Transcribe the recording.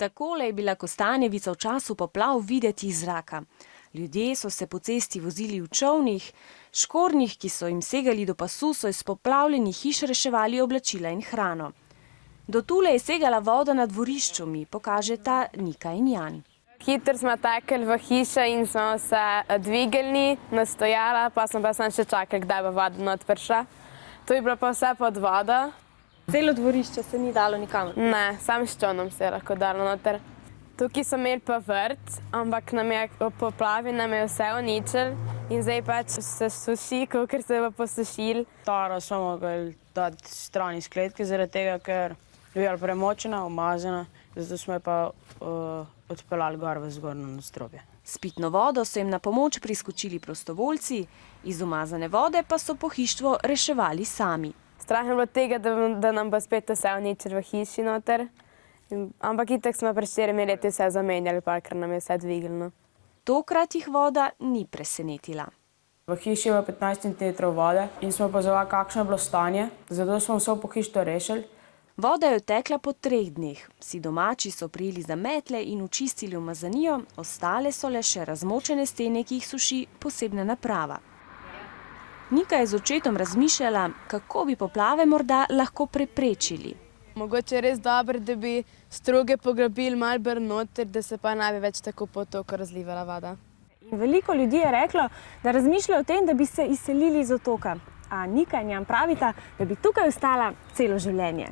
Takole je bila Kostanjevica v času poplav videti iz zraka. Ljudje so se po cesti vozili v čolnih, škornjih, ki so jim segali do pasu, so iz poplavljenih hiš reševali oblačila in hrano. Do tule je segala voda na dvorišču, mi pokažeta Nika in Jan. Hitro smo tekli v hišo in smo se dvignili, nastojala, pa smo pa samo še čakali, kdaj bo voda not prišla. To je bilo pa vse pod vodo. Celo dvorišče se ni dalo nikamor? Ne, samo s čolnom se je lahko dalo noter. Tukaj so imeli pa vrt, ampak po poplavi nam je vse uničil in zdaj pač se suši, ker se je posušil. Taro smo mogli dati stran iz kletke, zaradi tega, ker je bila premočena, umazana, zato smo jo pa odpeljali gor v zgornjo nadstropje. S pitno vodo so jim na pomoč priskočili prostovoljci, iz umazane vode pa so pohištvo reševali sami. Strah je bilo tega, da nam bo spet vse uničil v hiši noter. Ampak itak smo pred 4 leti vse zamenjali, ker nam je vse dvignilo. Tokrat jih voda ni presenetila. V hiši je bilo 15 cm vode in smo opazovali, kakšno je bilo stanje, zato smo vso pohištvo rešili. Voda je odtekla po 3 dneh. Vsi domači so prijeli za metle in očistili umazanijo, ostale so le še razmočene stene, ki jih suši posebna naprava. Nika je z očetom razmišljala, kako bi poplave morda lahko preprečili. Mogoče je res dobro, da bi struge poglobili malo bolj noter, da se pa ne bi več tako po toku razlivala voda. Veliko ljudi je reklo, da razmišljajo o tem, da bi se izselili iz otoka. A Nika in Jan pravita, da bi tukaj ostala celo življenje.